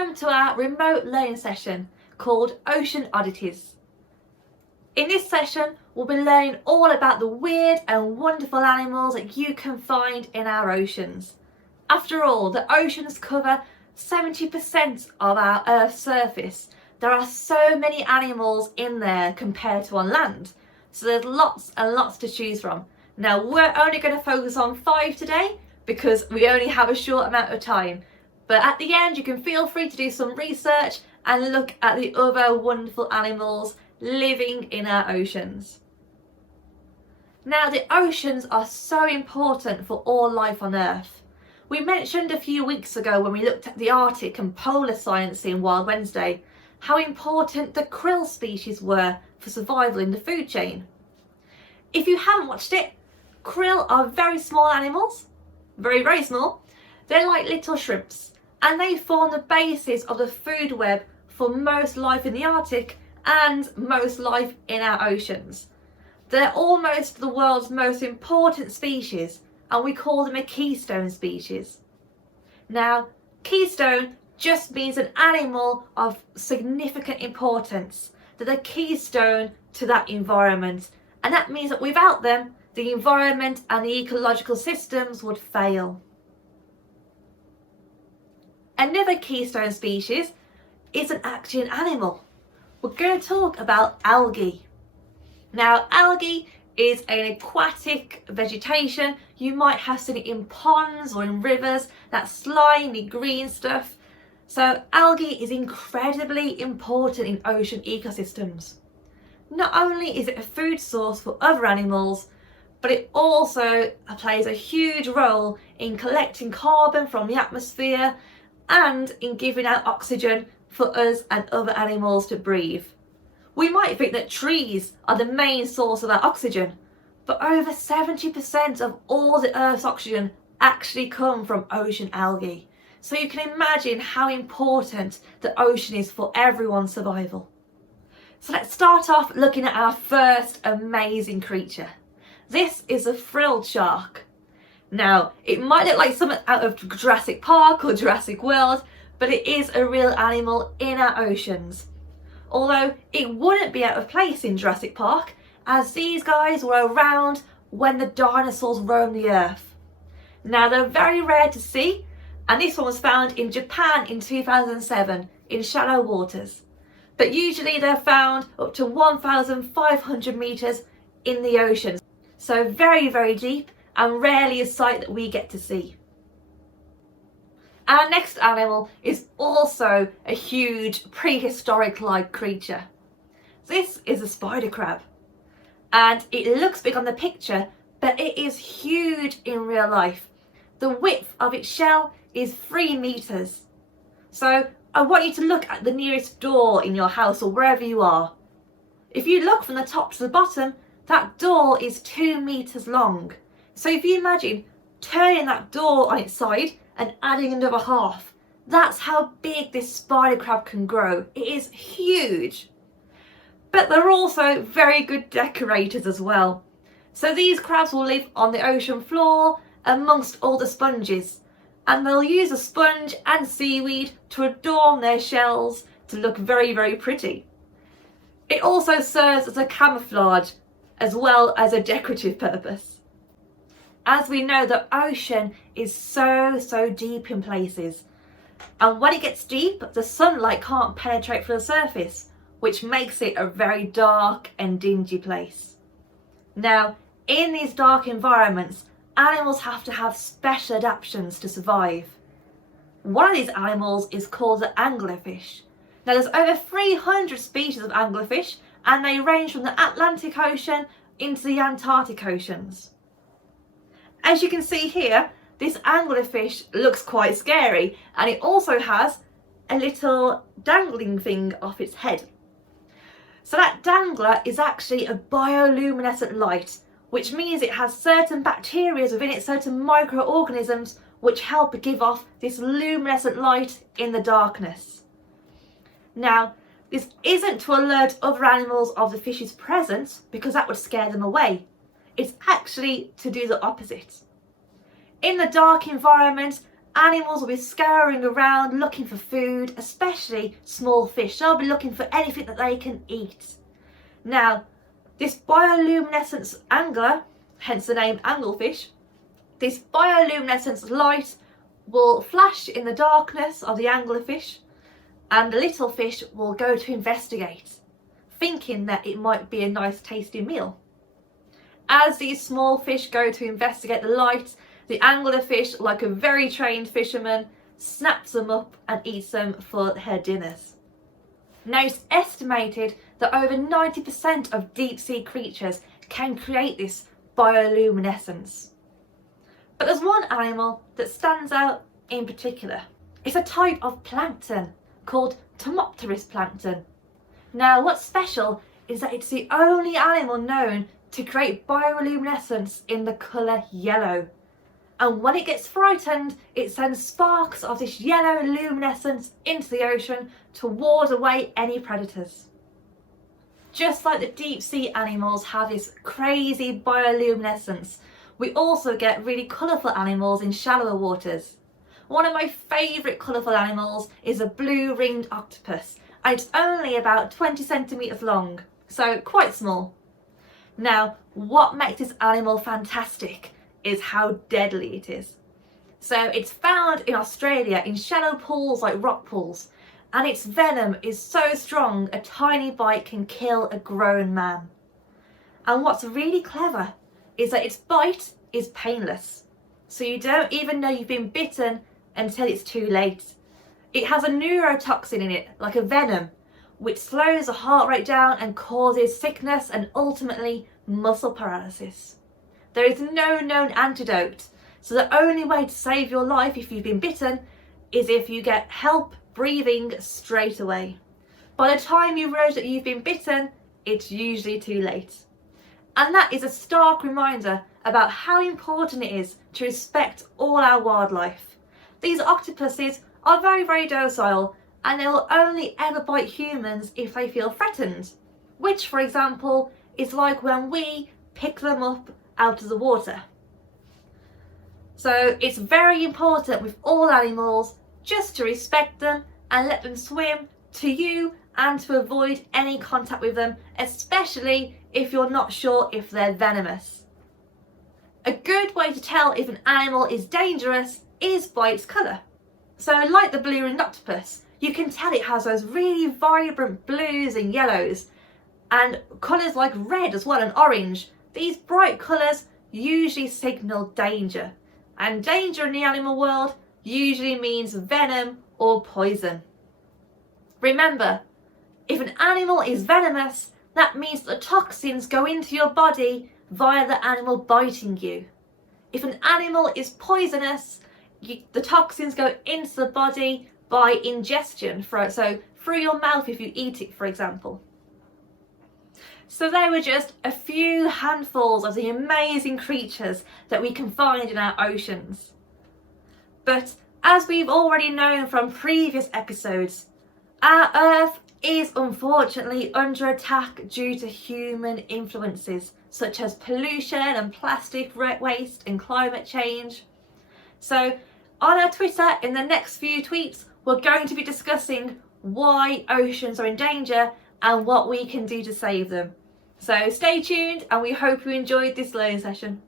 Welcome to our remote learning session called Ocean Oddities. In this session, we'll be learning all about the weird and wonderful animals that you can find in our oceans. After all, the oceans cover 70% of our Earth's surface. There are so many animals in there compared to on land, so there's lots and lots to choose from. Now, we're only going to focus on 5 today because we only have a short amount of time. But at the end, you can feel free to do some research and look at the other wonderful animals living in our oceans. Now, the oceans are so important for all life on Earth. We mentioned a few weeks ago when we looked at the Arctic and polar science in Wild Wednesday, how important the krill species were for survival in the food chain. If you haven't watched it, krill are very small animals, very, very small. They're like little shrimps, and they form the basis of the food web for most life in the Arctic and most life in our oceans. They're almost the world's most important species, and we call them a keystone species. Now, keystone just means an animal of significant importance. They're the keystone to that environment, and that means that without them, the environment and the ecological systems would fail. Another keystone species isn't actually an animal. We're going to talk about algae. Now, algae is an aquatic vegetation. You might have seen it in ponds or in rivers, that slimy green stuff. So algae is incredibly important in ocean ecosystems. Not only is it a food source for other animals, but it also plays a huge role in collecting carbon from the atmosphere and in giving out oxygen for us and other animals to breathe. We might think that trees are the main source of our oxygen, but over 70% of all the Earth's oxygen actually come from ocean algae. So you can imagine how important the ocean is for everyone's survival. So let's start off looking at our first amazing creature. This is a frilled shark. Now, it might look like something out of Jurassic Park or Jurassic World, but it is a real animal in our oceans. Although it wouldn't be out of place in Jurassic Park, as these guys were around when the dinosaurs roamed the Earth. Now, they're very rare to see, and this one was found in Japan in 2007 in shallow waters. But usually they're found up to 1,500 metres in the ocean. So very, very deep, and rarely a sight that we get to see. Our next animal is also a huge prehistoric-like creature. This is a spider crab, and it looks big on the picture, but it is huge in real life. The width of its shell is 3 meters. So I want you to look at the nearest door in your house or wherever you are. If you look from the top to the bottom, that door is 2 meters long. So if you imagine turning that door on its side and adding another half, that's how big this spider crab can grow. It is huge. But they're also very good decorators as well. So these crabs will live on the ocean floor amongst all the sponges, and they'll use a sponge and seaweed to adorn their shells to look very, very pretty. It also serves as a camouflage as well as a decorative purpose. As we know, the ocean is so deep in places, and when it gets deep, the sunlight can't penetrate through the surface, which makes it a very dark and dingy place. Now, in these dark environments, animals have to have special adaptations to survive. One of these animals is called the anglerfish. Now, there's over 300 species of anglerfish, and they range from the Atlantic Ocean into the Antarctic Oceans. As you can see here, this anglerfish looks quite scary, and it also has a little dangling thing off its head. So that dangler is actually a bioluminescent light, which means it has certain bacteria within it, certain microorganisms, which help give off this luminescent light in the darkness. Now, this isn't to alert other animals of the fish's presence, because that would scare them away. It's actually to do the opposite. In the dark environment, animals will be scouring around looking for food, especially small fish. They'll be looking for anything that they can eat. Now, this bioluminescence angler, hence the name anglefish, this bioluminescence light will flash in the darkness of the anglerfish, and the little fish will go to investigate, thinking that it might be a nice tasty meal. As these small fish go to investigate the light, the anglerfish, like a very trained fisherman, snaps them up and eats them for her dinners. Now, it's estimated that over 90% of deep sea creatures can create this bioluminescence. But there's one animal that stands out in particular. It's a type of plankton called Tomopteris plankton. Now, what's special is that it's the only animal known to create bioluminescence in the colour yellow. And when it gets frightened, it sends sparks of this yellow luminescence into the ocean to ward away any predators. Just like the deep sea animals have this crazy bioluminescence, we also get really colourful animals in shallower waters. One of my favourite colourful animals is a blue ringed octopus, and it's only about 20 centimetres long, so quite small. Now, what makes this animal fantastic is how deadly it is. So it's found in Australia in shallow pools like rock pools, and its venom is so strong a tiny bite can kill a grown man. And what's really clever is that its bite is painless, so you don't even know you've been bitten until it's too late. It has a neurotoxin in it, like a venom, which slows the heart rate down and causes sickness and ultimately muscle paralysis. There is no known antidote, so the only way to save your life if you've been bitten is if you get help breathing straight away. By the time you realise that you've been bitten, it's usually too late. And that is a stark reminder about how important it is to respect all our wildlife. These octopuses are very, very docile, and they will only ever bite humans if they feel threatened, which, for example, is like when we pick them up out of the water. So it's very important with all animals just to respect them and let them swim to you and to avoid any contact with them, especially if you're not sure if they're venomous. A good way to tell if an animal is dangerous is by its colour. So like the blue ringed octopus, you can tell it has those really vibrant blues and yellows, and colours like red as well and orange. These bright colours usually signal danger, and danger in the animal world usually means venom or poison. Remember, if an animal is venomous, that means the toxins go into your body via the animal biting you. If an animal is poisonous, the toxins go into the body by ingestion, so through your mouth if you eat it, for example. So they were just a few handfuls of the amazing creatures that we can find in our oceans. But as we've already known from previous episodes, our Earth is unfortunately under attack due to human influences such as pollution and plastic waste and climate change. So on our Twitter, in the next few tweets, we're going to be discussing why oceans are in danger and what we can do to save them. So stay tuned, and we hope you enjoyed this learning session.